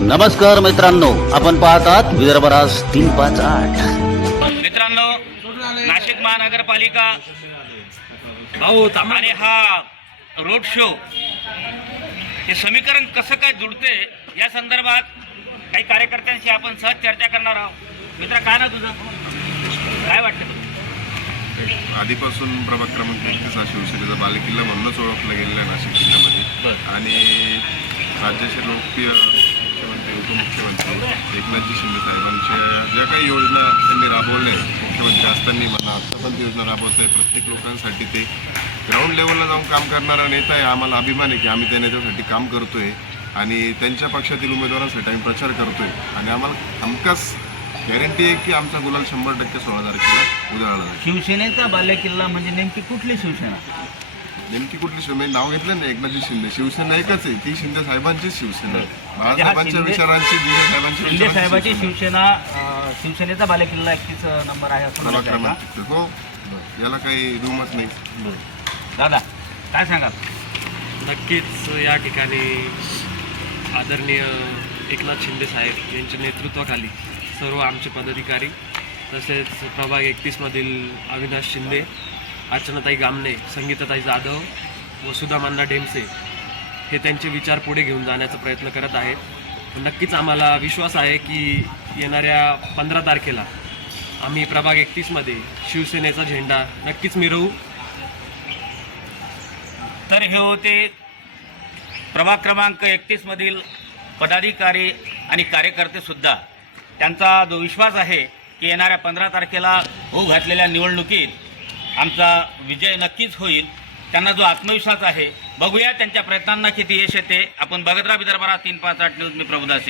नमस्कार मित्रांनो, आपण पाहतात विदर्भराज 358। मित्रांनो, नाशिक महानगरपालिका आणि हा रोड शो हे समीकरण कसं काय जुळते या संदर्भात काही कार्यकर्त्यांशी आपण सहज चर्चा करणार आहोत। मित्रा, काय ना तुझं काय वाटतं? आधीपासून प्रभाग क्रमांक 31 हा शिवसेनेचा बालेकिल्ला म्हणूनच ओळखला गेलेला आहे नाशिक जिल्ह्यामध्ये। आणि राज्याचे लोकप्रिय मुख्यमंत्री उपमुख्यमंत्री एकनाथजी शिंदे साहेबांच्या ज्या काही योजना त्यांनी राबवल्या मुख्यमंत्री असताना म्हणा आता पण ती योजना राबवत आहे, प्रत्येक लोकांसाठी ते ग्राउंड लेवलला जाऊन काम करणारा नेता आहे। आम्हाला अभिमान आहे की आम्ही त्या नेत्यासाठी काम करतोय आणि त्यांच्या पक्षातील उमेदवारांसाठी आम्ही प्रचार करतोय आणि आम्हाला हमखास गॅरंटी आहे की आमचा गुलाल 100% 16 तारखेला उधळला जाईल। शिवसेनेचा बालेकिल्ला म्हणजे नेमकी कुठली शिवसेना? नेमकी कुठली शिवसेना? नाव घेतलं ना एकनाथजी शिंदे, शिवसेना एकच आहे, ती शिंदे साहेबांचीच शिवसेना आहे। बाळासाहेबांच्या विचारांची शिंदे साहेबांची शिवसेना, शिवसेनेचा बालेकिल्ला 31 नंबर आहे असं म्हणत आहे का? हो, याला काही दुमत नाही। दादा काय सांगाल? नक्कीच या ठिकाणी आदरणीय एकनाथ शिंदे साहेब यांच्या नेतृत्वाखाली सर्व आमचे पदाधिकारी तसेच प्रभाग 31मधील अविनाश शिंदे, अर्चनाताई गामणे, संगीताताई जाधव व सुधामांना डेमसे हे त्यांचे विचार पुढे घेऊन जाण्याचा प्रयत्न करत आहेत। नक्कीच आम्हाला विश्वास आहे की येणाऱ्या 15 तारखेला आम्ही प्रभाग 31मध्ये शिवसेनेचा झेंडा नक्कीच मिरवू। तर हे होते प्रभाग क्रमांक 31 मधील पदाधिकारी आणि कार्यकर्तेसुद्धा। त्यांचा जो विश्वास आहे की येणाऱ्या 15 तारखेला होऊ घातलेल्या निवडणुकीत आमचा विजय नक्कीच होईल, त्यांना जो आत्मविश्वास आहे, बघूया त्यांच्या प्रयत्नांना किती यश येते। आपण बघत राहा विदर्भराज 358 न्यूज। मी प्रभुदास।